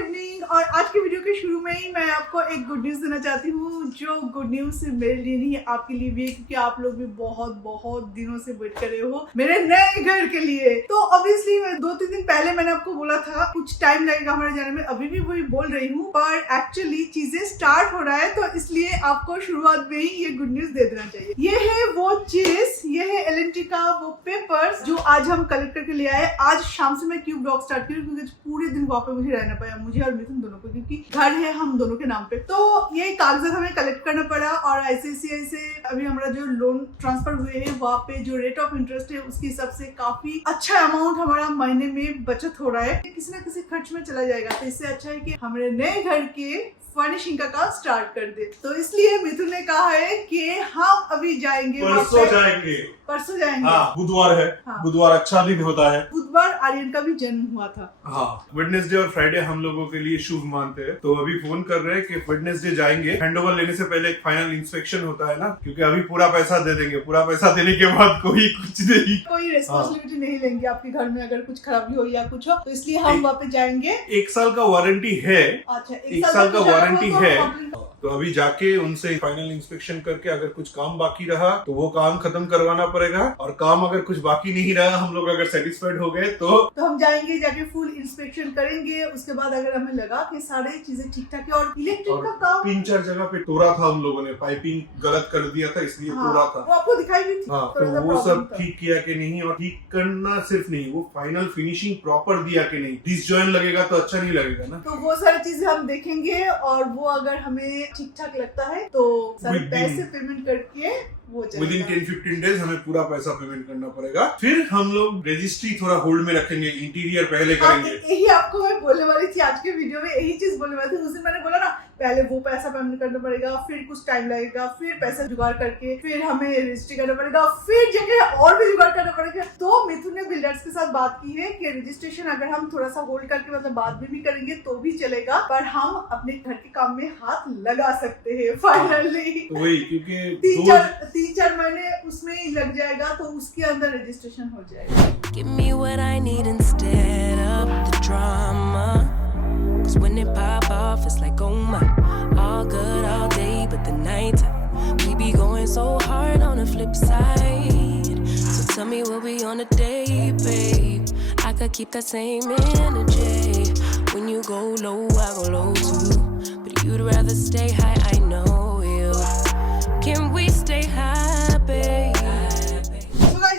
Evening. और आज की वीडियो के शुरू में ही मैं आपको एक गुड न्यूज देना चाहती हूँ, जो गुड न्यूज सिर्फ मेरे लिए नहीं आपके लिए भी है, क्योंकि आप लोग भी बहुत दिनों से वेट कर रहे हो मेरे नए घर के लिए। तो ऑब्वियसली 2-3 दिन पहले मैंने आपको बोला था कुछ टाइम लगेगा हमारे जाने में, अभी भी वही बोल रही हूँ, पर एक्चुअली चीजें स्टार्ट हो रहा है, तो इसलिए आपको शुरुआत में ही ये गुड न्यूज दे देना चाहिए। ये है वो चीज, ये है एल&टी का वो पेपर्स जो आज हम कलेक्ट करके ले आए। आज शाम से मैं क्यूब ब्लॉग स्टार्ट की, क्योंकि पूरे दिन वहाँ पे मुझे रहना पड़ा, मुझे और मिथुन दोनों को, क्योंकि घर है हम दोनों के नाम पे। तो ये कागजात हमें कलेक्ट करना पड़ा, और ICICI से अभी हमारा जो लोन ट्रांसफर हुए हैं वहाँ पे जो रेट ऑफ इंटरेस्ट है उसके हिसाब से काफी अच्छा अमाउंट हमारा महीने में बचत हो रहा है, किसी ना किसी खर्च में चला जाएगा। तो इससे अच्छा है कि हमारे नए घर के फर्निशिंग का काम स्टार्ट कर दे। तो इसलिए मिथुन ने कहा है कि हम अभी जाएंगे, परसों जाएंगे। हाँ, बुधवार है। हाँ। बुधवार अच्छा दिन होता है। बुधवार आर्यन का भी जन्म हुआ था। हाँ, वेडनेसडे और फ्राइडे हम लोगों के लिए शुभ मानते हैं, तो अभी फोन कर रहे हैं कि वेडनेसडे जाएंगे। हैंडओवर लेने से पहले एक फाइनल इंस्पेक्शन होता है ना, क्योंकि अभी पूरा पैसा दे देंगे, पूरा पैसा देने के बाद कोई कुछ नहीं, कोई रेस्पॉन्सिबिलिटी नहीं लेंगे आपके घर में अगर कुछ खराबी हो या कुछ हो, तो इसलिए हम वहाँ पे जाएंगे। 1 साल का वारंटी है। अच्छा, 1 साल का वारंटी है। तो अभी जाके उनसे फाइनल इंस्पेक्शन करके अगर कुछ काम बाकी रहा तो वो काम खत्म करवाना पड़ेगा, और काम अगर कुछ बाकी नहीं रहा, हम लोग अगर सेटिस्फाइड हो गए तो हम जाएंगे, जाके फुल इंस्पेक्शन करेंगे। उसके बाद अगर हमें लगा कि सारी चीजें ठीक ठाक है, और इलेक्ट्रिक का काम 3-4 जगह पे तोड़ा था हम लोगों ने, पाइपिंग गलत कर दिया था इसलिए तोड़ा था। वो आपको दिखाई भी थी। हाँ, तो वो सब ठीक किया कि नहीं, और ठीक करना सिर्फ नहीं, वो फाइनल फिनिशिंग प्रॉपर दिया कि नहीं। डिसजॉइंट लगेगा तो अच्छा नहीं लगेगा ना। तो वो सारी चीजें हम देखेंगे, और वो अगर हमें ठीक ठाक लगता है तो सारे पैसे पेमेंट करके वो विदिन 10-15 डेज हमें पूरा पैसा पेमेंट करना पड़ेगा। फिर हम लोग रजिस्ट्री थोड़ा होल्ड में रखेंगे, इंटीरियर पहले करेंगे। यही आपको मैं बोलने वाली थी आज के वीडियो में, यही चीज बोलने वाली थी। उस दिन मैंने बोला ना, पहले वो पैसा पेमेंट करना पड़ेगा, फिर कुछ टाइम लगेगा, फिर पैसा जुगाड़ करके फिर हमें रजिस्ट्री करना पड़ेगा, फिर जगह और भी जुगाड़ करना पड़ेगा। तो मिथुन ने बिल्डर्स के साथ बात की है कि रजिस्ट्रेशन अगर हम थोड़ा सा होल्ड करके मतलब बाद में भी करेंगे तो भी चलेगा, पर हम अपने घर के काम में हाथ लगा सकते हैं फाइनली। वही, क्योंकि 3-4 महीने उसमें ही लग जाएगा, तो उसके अंदर रजिस्ट्रेशन हो जाएगा। Give me what I need instead of the drama. 'Cause when it pop off, it's like, oh my, all good all day, but the night we be going so hard on the flip side. So tell me what we on a day, babe. I could keep that same energy. When you go low, I go low too. But you'd rather stay high, I know you. Can we stay high, babe?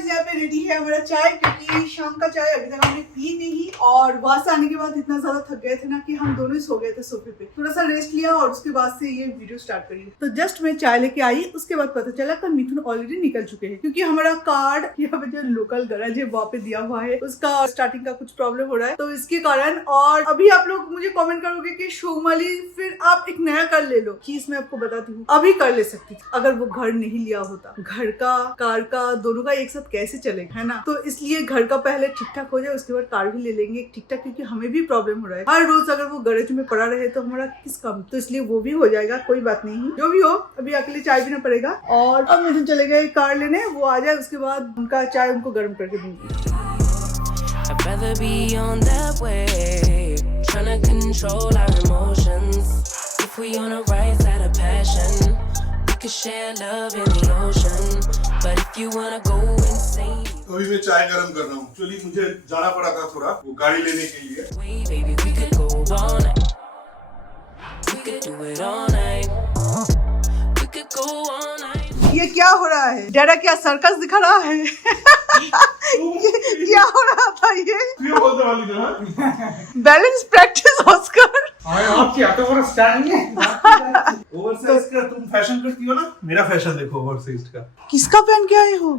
यहाँ पे ready है हमारा चाय, क्योंकि शाम का चाय अभी तक हमने पी नहीं, और वहां से आने के बाद इतना ज्यादा थक गए थे ना कि हम दोनों ही सो गए थे सोफे पे। थोड़ा सा रेस्ट लिया और उसके बाद से ये वीडियो स्टार्ट करी। तो जस्ट मैं चाय लेके आई, उसके बाद पता चला कि मिथुन ऑलरेडी निकल चुके हैं, क्योंकि हमारा कार्ड यहाँ पे जो लोकल गैराज है वहाँ पे दिया हुआ है, उसका स्टार्टिंग का कुछ प्रॉब्लम हो रहा है, तो इसके कारण। और अभी आप लोग मुझे कॉमेंट करोगे कि शोमाली फिर आप एक नया कर ले लो। चीज मैं आपको बताती हूँ, अभी कर ले सकती थी अगर वो घर नहीं लिया होता। घर का कार का दोनों का एक साथ कैसे चलेगा, है ना। तो इसलिए घर का पहले ठीक ठाक हो जाए, उसके बाद कार भी ले लेंगे ठीक ठाक, क्योंकि हमें भी प्रॉब्लम हो रहा है। हर रोज अगर वो गैरेज में पड़ा रहे तो हमारा किस काम, तो इसलिए वो भी हो जाएगा, कोई बात नहीं। जो भी हो, अभी अकेले चाय पीना पड़ेगा। और अब मिथुन चले गए कार लेने, वो आ जाए उसके बाद उनका चाय उनको गर्म करके दूंगी। I'd rather be on that wave, trying to control our emotions. If we on the right side of passion, we could share love in the ocean. But if you wanna go insane, तो अभी मैं चाय गरम कर रहा हूँ। Actually मुझे जाना पड़ा था थोड़ा वो गाड़ी लेने के लिए। wait, baby, we could go all night. We could do it all night. We could go all night. ये क्या हो रहा है? डैडा क्या सर्कस दिखा रहा है? ये क्या हो रहा था? ये बोलने वाली थी बैलेंस प्रैक्टिस ऑस्कर। ओवरसाइज का तुम फैशन करती हो ना, मेरा फैशन देखो ओवरसाइज का। किसका पहन के आए हो?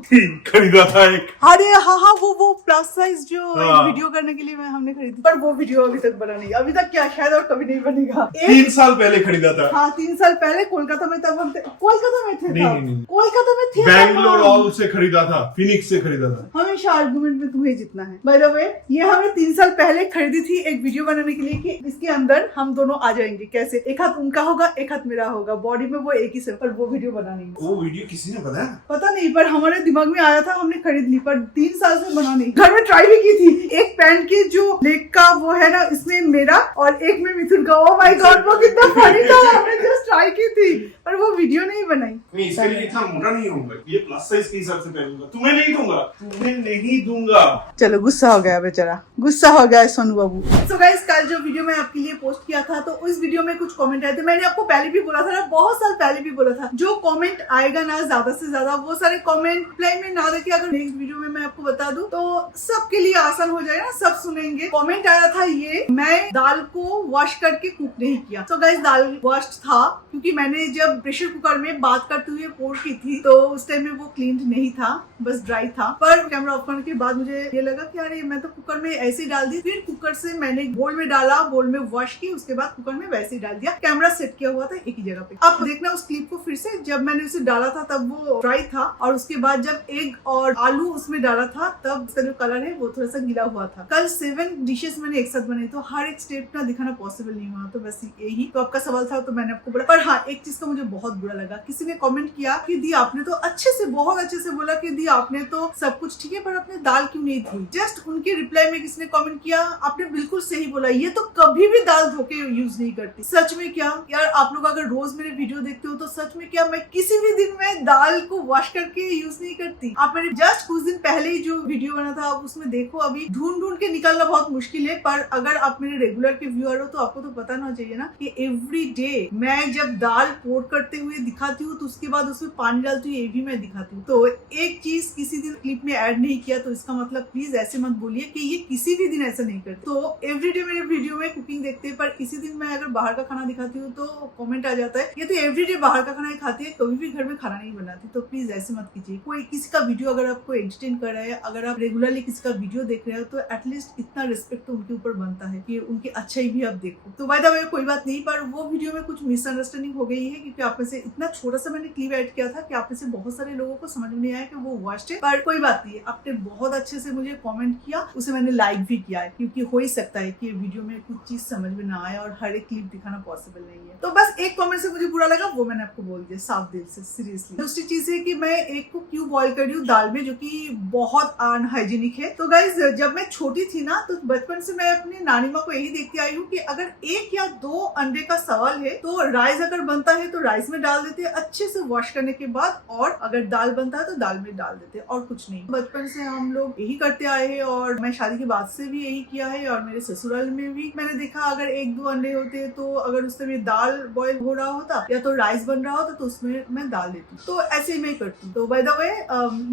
खरीदा था एक। अरे हाँ, वो प्लस साइज जो वीडियो करने के लिए हमने खरीदी, पर वो वीडियो अभी तक बना नहीं। अभी तक क्या, शायद और कभी नहीं बनेगा। 3 साल पहले खरीदा था। हाँ, 3 साल पहले कोलकाता में, तब हम कोलकाता में थे। नहीं। कोलकाता में थे, बैंगलोर ऑल से खरीदा था, फिनिक्स से खरीदा था। हमें हमेशा आर्गुमेंट में तुम्हें जीतना है। बाय द वे, ये हमने 3 साल पहले खरीदी थी एक वीडियो बनाने के लिए कि इसके अंदर हम दोनों आ जाएंगे कैसे, एक हाथ उनका होगा एक हाथ मेरा होगा, बॉडी में वो एक ही से, पर वो वीडियो बना नहीं। वो वीडियो किसी ने बनाया? पता नहीं, पर हमारे दिमाग में आया था, हमने खरीद ली, पर 3 साल से बना नहीं। घर में ट्राई भी की थी। एक पैंट के जो लेग का वो है ना, इसमें मेरा और एक में मिथुन का। ओह माय गॉड, वो कितना फनी था। हमने जस्ट ट्राई की थी, पर वो वीडियो नहीं बनाई। नहीं, इसके लिए इतना मोटा नहीं होऊंगा, ये प्लस साइज के हिसाब से पहनूंगा। तुम्हें नहीं दूंगा। चलो, गुस्सा हो गया बेचारा, गुस्सा हो गया सोनू बाबू। सो गाइस, कल जो वीडियो मैं आपके लिए पोस्ट किया था, तो उस वीडियो में कुछ कमेंट आए थे। मैंने आपको पहले भी बोला था ना, बहुत साल पहले भी बोला था, जो कमेंट आएगा ना ज्यादा से ज्यादा, वो सारे कमेंट रिप्लाई में ना देके अगर नेक्स्ट वीडियो में मैं आपको बता दूं तो सबके लिए आसान हो जाएगा, सब सुनेंगे। कमेंट आया था ये, मैं दाल को वॉश करके कुक नहीं किया। तो गाइस, दाल वॉश था, क्योंकि मैंने जब प्रेशर कुकर में बात करते हुए पोर की थी तो उस टाइम में वो क्लीन नहीं था, बस ड्राई था। पर कैमरा ऑफ करने के बाद मुझे ये लगा कि अरे मैं तो कुकर में ऐसे ही डाल दी। फिर कुकर से मैंने बोल में डाला, बोल में वॉश की, उसके बाद कुकर में वैसे ही डाल दिया। कैमरा सेट किया हुआ था एक ही जगह पे। अब देखना उस क्लिप को फिर से, जब मैंने उसे डाला था तब वो ड्राई था, और उसके बाद जब एग और आलू उसमें डाला था तब उसका जो कलर है वो थोड़ा सा गीला हुआ था। कल 7 डिशेस मैंने एक साथ बनाई, तो हर एक स्टेप ना दिखाना पॉसिबल नहीं हुआ, तो बस यही तो आपका सवाल था, तो मैंने आपको बोला। पर हाँ, एक चीज का मुझे बहुत बुरा लगा, किसी ने कमेंट किया कि दी आपने तो अच्छे से, बहुत अच्छे से बोला कि दी आपने तो सब कुछ ठीक है, पर आपने दाल क्यों नहीं धोई। जस्ट उनके रिप्लाई में किसी ने कमेंट किया, आपने बिल्कुल सही बोला, ये तो कभी भी दाल धो के यूज नहीं करती। सच में क्या यार, आप लोग अगर रोज मेरे वीडियो देखते हो तो सच में क्या मैं किसी भी दिन में दाल को वॉश करके यूज नहीं करती। आप मेरे जस्ट कुछ दिन पहले ही जो वीडियो बना था आप उसमें देखो, अभी ढूंढ के निकालना बहुत मुश्किल है, पर अगर आप मेरे रेगुलर के व्यूअर हो तो आपको तो पता ना चाहिए ना कि एवरी डे मैं जब दाल पोर करते हुए दिखाती हूँ तो उसके बाद उसमें पानी डालती हूँ, ये भी मैं दिखाती हूँ। तो एक चीज किसी दिन क्लिप में ऐड नहीं किया तो इसका मतलब प्लीज ऐसे मत बोलिए कि ये किसी भी दिन ऐसा नहीं करते। तो एवरीडे मेरे वीडियो में कुकिंग देखते हैं, पर किसी दिन मैं अगर बाहर का खाना दिखाती हूँ तो कमेंट आ जाता है ये तो एवरीडे बाहर का खाना ही खाती है, कभी भी घर में खाना नहीं बनाती। तो प्लीज ऐसे मत कीजिए। कोई किसी का वीडियो अगर आपको एंटरटेन कर रहा है, अगर आप रेगुलरली किसी का वीडियो देख रहे हो तो एटलीस्ट इतना रिस्पेक्ट तो उनके ऊपर बनता है कि उनकी अच्छाई भी आप देखो। तो बाय द वे कोई बात नहीं, पर वो वीडियो में कुछ मिसअंडरस्टैंडिंग हो गई है, क्योंकि आप में से इतना छोटा सा मैंने क्लिप ऐड किया था कि आप में से बहुत सारे लोगों को समझ में नहीं आया कि वो वॉश्ड है। पर कोई बात नहीं, आपने बहुत अच्छे से मुझे कमेंट किया, उसे मैंने लाइक भी किया है, क्योंकि हो ही सकता है कि वीडियो में कुछ चीज समझ में ना आए और हर एक क्लिप दिखाना पॉसिबल नहीं है। तो बस एक कमेंट से मुझे बुरा लगा, वो मैंने आपको बोल दिया साफ दिल से, सीरियसली। दूसरी चीज है कि मैं एक को क्यों बॉईल कर रही हूँ दाल में, जो कि बहुत अनहाइजीनिक है। तो गाइज, जब मैं छोटी थी ना तो बचपन से मैं अपनी नानी माँ को यही देखती आई हूँ कि अगर 1 या 2 अंडे का सवाल है तो राइस अगर बनता है तो राइस में डाल देते हैं अच्छे से वॉश करने के बाद, और अगर दाल बनता है तो दाल में डाल देते हैं, और कुछ नहीं। बचपन से हम लोग यही करते आए हैं, और मैं शादी के बाद से भी यही किया है, और मेरे ससुराल में भी मैंने देखा अगर 1-2 अंडे होते तो अगर उसमें दाल बॉईल हो रहा होता या तो राइस बन रहा होता तो उसमें मैं डाल देती, तो ऐसे ही मैं करती हूँ। तो बाय द वे,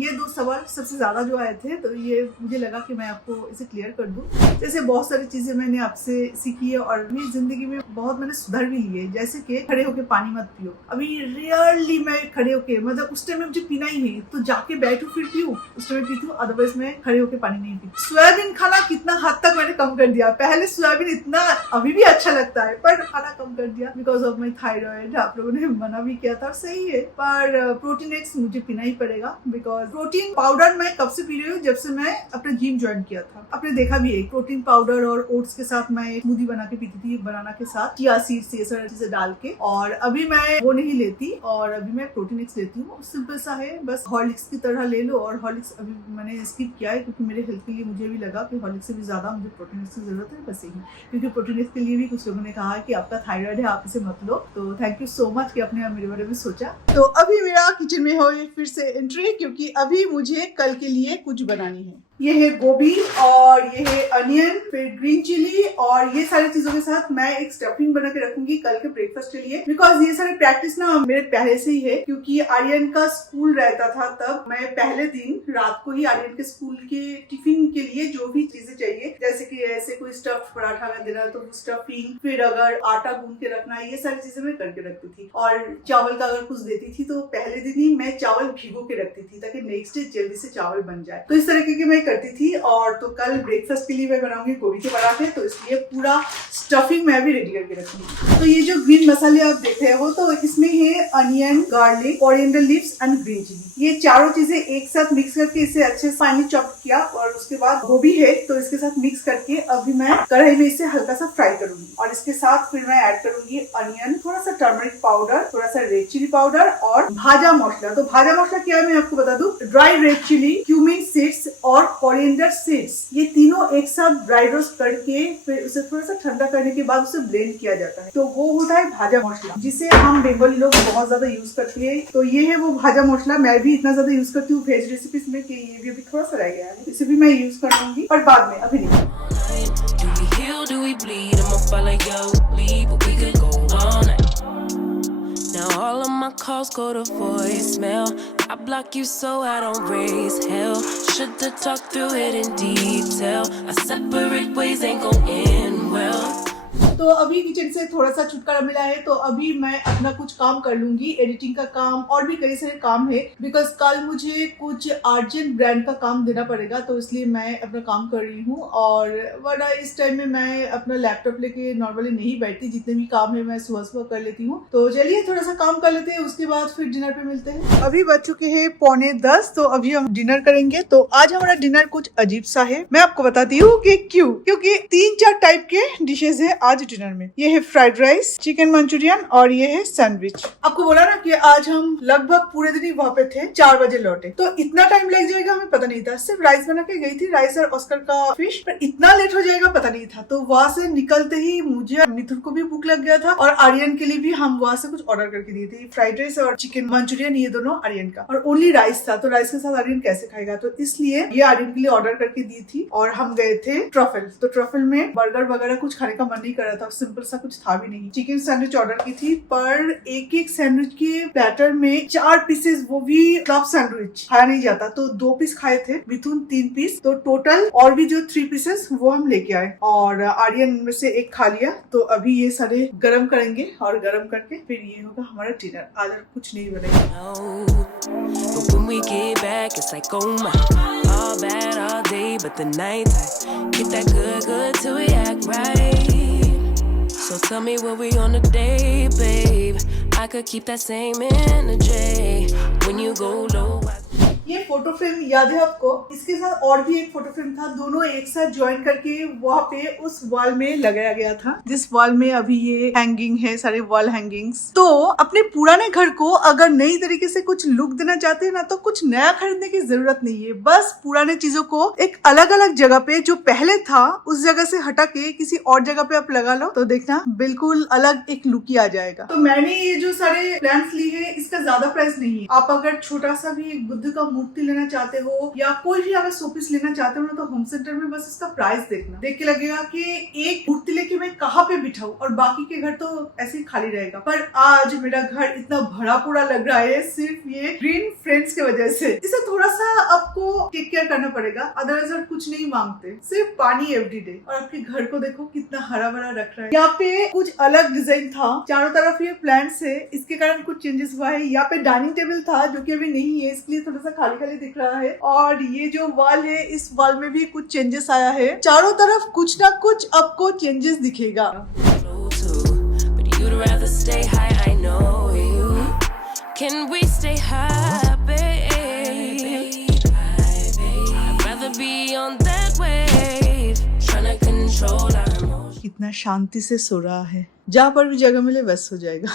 ये 2 सवाल सबसे ज्यादा जो आए थे, तो ये मुझे लगा कि मैं आपको इसे क्लियर कर दूं। जैसे बहुत सारी चीजें मैंने आपसे सीखी है और मेरी जिंदगी में बहुत मैंने सुधार भी ली है, जैसे कि खड़े होके पानी मत पियो। अभी रियरली मैं खड़े होके, मतलब उस टाइम में मुझे पीना ही है तो जाके बैठू फिर पीऊँ, उस टाइम में पीती हूँ, अदरवाइज मैं खड़े होके पानी नहीं पीती। सोयाबीन खाना कितना हद तक मैंने कम कर दिया। पहले सोयाबीन इतना अभी भी अच्छा लगता है, पर खाना कम कर दिया बिकॉज ऑफ माई थायराइड। आप लोगों ने मना भी किया था, सही है, पर प्रोटीन एक्स मुझे पीना ही पड़ेगा, बिकॉज प्रोटीन पाउडर मैं कब से पी रही हूँ, जब से मैं अपना जिम ज्वाइन किया था। आपने देखा भी है, प्रोटीन पाउडर और ओट्स के साथ मैं स्मूदी बना के पीती थी, बनाना के साथ चिया सीड्स ये सारी चीजें डाल के, और अभी मैं वो नहीं लेती, और अभी मैं प्रोटीन एक्स लेती हूँ। सिंपल सा है, बस हॉर्लिक्स की तरह ले लो, और हॉर्लिक्स अभी मैंने स्किप किया है क्योंकि मेरे हेल्थ के लिए मुझे भी लगा कि हॉर्लिक्स से भी ज्यादा मुझे प्रोटीन एक्स की जरूरत है, बस यही। क्योंकि प्रोटीन एक्स के लिए भी कुछ लोगों ने कहा कि आपका थायराइड है, आप इसे मत लो, तो थैंक यू सो मच कि आपने मेरे बारे में सोचा। तो अभी मेरा किचन में हो फिर से एंट्री, क्योंकि अभी मुझे कल के लिए कुछ बनानी है। ये है गोभी और ये है अनियन, फिर ग्रीन चिली, और ये सारी चीजों के साथ मैं एक स्टफिंग बना के रखूंगी कल के ब्रेकफास्ट के लिए। बिकॉज ये सारे प्रैक्टिस ना मेरे पहले से ही है, क्योंकि आर्यन का स्कूल रहता था तब मैं पहले दिन रात को ही आर्यन के स्कूल के टिफिन के लिए जो भी चीजें चाहिए, जैसे कि ऐसे कोई स्टफ्ड पराठा में देना तो वो स्टफिंग, फिर अगर आटा गूंद के रखना, ये सारी चीजें मैं करके रखती थी। और चावल का अगर कुछ देती थी तो पहले दिन ही मैं चावल भिगो के रखती थी ताकि नेक्स्ट डे जल्दी से चावल बन जाए। तो इस तरीके की मैं करती थी। और तो कल ब्रेकफास्ट के लिए मैं बनाऊंगी गोभी के पराठे, तो इसलिए पूरा स्टफिंग मैं भी रेडी करके रखूंगी। तो ये जो ग्रीन मसाले आप देख रहे हो तो इसमें है onion, garlic, coriander leaves and green chilli. ये चारों चीजें एक साथ मिक्स करके इसे अच्छे से फाइनली चॉप किया और उसके बाद गोभी है तो इसके साथ मिक्स करके अभी मैं कढ़ाई में इसे हल्का सा फ्राई करूंगी और इसके साथ फिर मैं ऐड करूंगी अनियन, थोड़ा सा टर्मरिक पाउडर, थोड़ा सा रेड चिली पाउडर और भाजा मसला। तो भाजा मसला क्या है मैं आपको बता दूं, dry red chilli, cumin seeds और कोरिएंडर सीड्स, ये तीनों एक साथ ड्राई रोस्ट करके फिर उसे थोड़ा सा ठंडा करने के बाद उसे ब्लेंड किया जाता है। तो वो होता है भाजा मसला, जिसे हम बंगाली लोग बहुत ज्यादा यूज करते हैं। तो ये है वो भाजा मसला। मैं भी इतना ज्यादा यूज करती हूँ वेज रेसिपीज में कि ये भी अभी थोड़ा सा रह गया है, इसे भी मैं यूज कर लूंगी पर बाद में, अभी नहीं। Do we heal, do we bleed? I'ma follow your lead, but we could go all night. Now all of my calls go to voicemail. I block you so I don't raise hell. Should've talked through it in detail. Our separate ways ain't gon' end well. तो अभी kitchen से थोड़ा सा छुटकारा मिला है तो अभी मैं अपना कुछ काम कर लूंगी, एडिटिंग का काम और भी कई सारे काम है। बिकॉज कल मुझे कुछ अर्जेंट ब्रांड का काम देना पड़ेगा तो इसलिए मैं अपना काम कर रही हूँ। और वरना इस टाइम में मैं अपना लैपटॉप लेके नॉर्मली नहीं बैठती, जितने भी काम है मैं सुबह सुबह कर लेती हूँ। तो चलिए थोड़ा सा काम कर लेते हैं, उसके बाद फिर डिनर पे मिलते हैं। अभी बज चुके हैं 9:45, तो अभी हम डिनर करेंगे। तो आज हमारा डिनर कुछ अजीब सा है, मैं आपको बताती हूँ कि क्यों। क्योंकि 3-4 टाइप के डिशेज है आज डिनर में। ये है फ्राइड राइस, चिकन मंचूरियन और ये है सैंडविच। आपको बोला ना कि आज हम लगभग पूरे दिन ही वहाँ पे थे, 4 बजे लौटे। तो इतना टाइम लग जाएगा हमें पता नहीं था। सिर्फ राइस बना के गई थी, राइस और ऑस्कर का फिश, पर इतना लेट हो जाएगा पता नहीं था। तो वहाँ से निकलते ही मुझे, मिथुन को भी भूख लग गया था और आर्यन के लिए भी हम वहाँ से कुछ ऑर्डर करके दिए थे, फ्राइड राइस और चिकन मंचूरियन, ये दोनों आर्यन का। और ओनली राइस था, तो राइस के साथ आर्यन कैसे खाएगा, तो इसलिए ये आर्यन के लिए ऑर्डर करके दी थी। और हम गए थे ट्रफल, तो ट्रफल में बर्गर वगैरह कुछ खाने का मन नहीं कर रहा था, सिंपल सा कुछ था भी नहीं। चिकन सैंडविच ऑर्डर की थी, पर एक सैंडविच के प्लेटर में 4 पीसेस, वो भी क्लब सैंडविच खाया नहीं जाता, तो 2 पीस खाए थे, मिथुन 3 पीस, तो टोटल और भी जो 3 पीसेस वो हम लेके आए और आर्यन में से एक खा लिया। तो अभी ये सारे गरम करेंगे और गरम करके फिर ये होगा हमारा डिनर। आज कुछ नहीं बनेगा। But when we get back, it's like, oh my, all bad all day, but the night time, get that good till we act right. So tell me what we on a day, babe. I could keep that same energy when you go low. ये photo frame याद है आपको? इसके साथ और भी एक photo frame था, दोनों एक साथ ज्वाइन करके वहाँ पे उस वॉल में लगाया गया था, जिस वॉल में अभी ये हैंगिंग है, सारे वॉल हैंगिंग्स। तो अपने पुराने घर को अगर नई तरीके से कुछ लुक देना चाहते हैं ना, तो कुछ नया खरीदने की जरूरत नहीं है। बस पुराने चीजों को एक अलग अलग जगह पे, जो पहले था उस जगह से हटा के किसी और जगह पे आप लगा लो, तो देखना बिल्कुल अलग एक लुक ही आ जाएगा। तो मैंने ये जो सारे प्लांट्स ली है, इसका ज्यादा प्राइस नहीं है। आप अगर छोटा सा भी एक बुद्ध का मूर्ति लेना चाहते हो या कोई भी अगर शोपीस लेना चाहते हो ना, तो होम सेंटर में बस इसका प्राइस देखना, देख के लगेगा कि एक मूर्ति लेके मैं कहाँ पे बिठाऊं, और बाकी के घर तो ऐसे ही खाली रहेगा। पर आज मेरा घर इतना भरा पूरा लग रहा है सिर्फ ये ग्रीन फ्रेंड्स की वजह से। इसे थोड़ा सा आपको टेक केयर करना पड़ेगा, अदरवाइज आप कुछ नहीं मांगते, सिर्फ पानी एवरीडे। और आपके घर को देखो कितना हरा भरा रख रहा है। यहाँ पे कुछ अलग डिजाइन था, चारों तरफ ये प्लांट्स है, इसके कारण कुछ चेंजेस हुआ है। यहाँ पे डाइनिंग टेबल था जो कि अभी नहीं है, इसलिए थोड़ा सा खाली खाली दिख रहा है। और ये जो वॉल है, इस वॉल में भी कुछ चेंजेस आया है। चारों तरफ कुछ ना कुछ आपको चेंजेस दिखेगा। But you'd rather stay high, I know you. Can we stay high, babe? I'd rather be on that wave, trying to control our emotions. कितना शांति से सो रहा है, जहाँ पर भी जगह मिले बस हो जाएगा।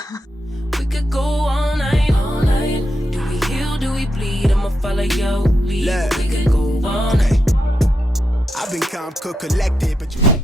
We could go all night, all night. Do we heal, do we bleed? I'ma follow your lead. We could go all night. I've been calm, cool, collected, but you.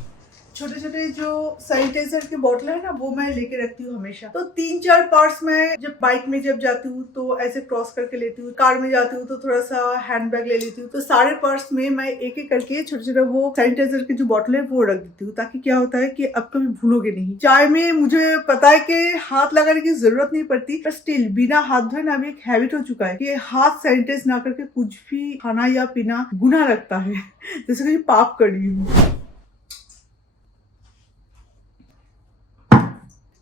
छोटे छोटे जो सैनिटाइजर के बोतल है ना, वो मैं लेके रखती हूँ हमेशा। तो 3-4 पार्ट्स में जब बाइक में जब जाती हूँ तो ऐसे क्रॉस करके लेती हूँ, कार में जाती हूँ तो थोड़ा सा हैंडबैग ले लेती हूँ। तो सारे पार्ट्स में मैं एक एक करके छोटे छोटे वो सैनिटाइजर की जो बोतल है वो रख देती हूँ, ताकि क्या होता है कि अब कभी भूलोगे नहीं। चाय में मुझे पता है कि हाथ लगाने की जरूरत नहीं पड़ती, पर स्टिल बिना हाथ धोए ना अभी एक हैबिट हो चुका है कि हाथ सैनिटाइज ना करके कुछ भी खाना या पीना गुनाह लगता है, जैसे कि पाप कर रही हूँ।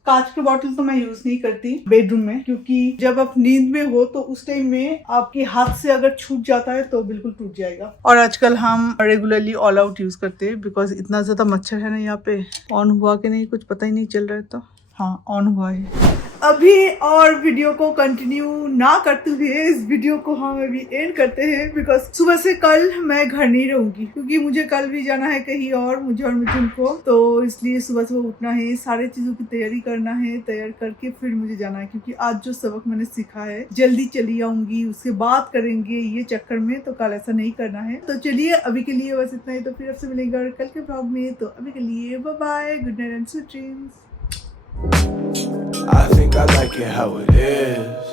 कांच के बॉटल तो मैं यूज नहीं करती बेडरूम में, क्योंकि जब आप नींद में हो तो उस टाइम में आपके हाथ से अगर छूट जाता है तो बिल्कुल टूट जाएगा। और आजकल हम रेगुलरली ऑल आउट यूज करते हैं, बिकॉज इतना ज्यादा मच्छर है ना यहाँ पे। ऑन हुआ कि नहीं कुछ पता ही नहीं चल रहा है, तो हाँ ऑन हुआ है अभी। और वीडियो को कंटिन्यू ना करते हुए इस वीडियो को हम अभी एंड करते हैं, बिकॉज सुबह से कल मैं घर नहीं रहूंगी, क्योंकि मुझे कल भी जाना है कहीं और, मुझे और मिथुन को। तो इसलिए सुबह सुबह उठना है, सारे चीजों की तैयारी करना है, तैयार करके फिर मुझे जाना है, क्योंकि आज जो सबक मैंने सीखा है जल्दी चली आऊंगी, उसके बाद करेंगे ये चक्कर में, तो कल ऐसा नहीं करना है। तो चलिए अभी के लिए बस इतना ही, तो फिर आपसे मिलेंगे और कल के ब्लॉग में। तो अभी के लिए bye bye, good night and sweet dreams. I think I like it how it is.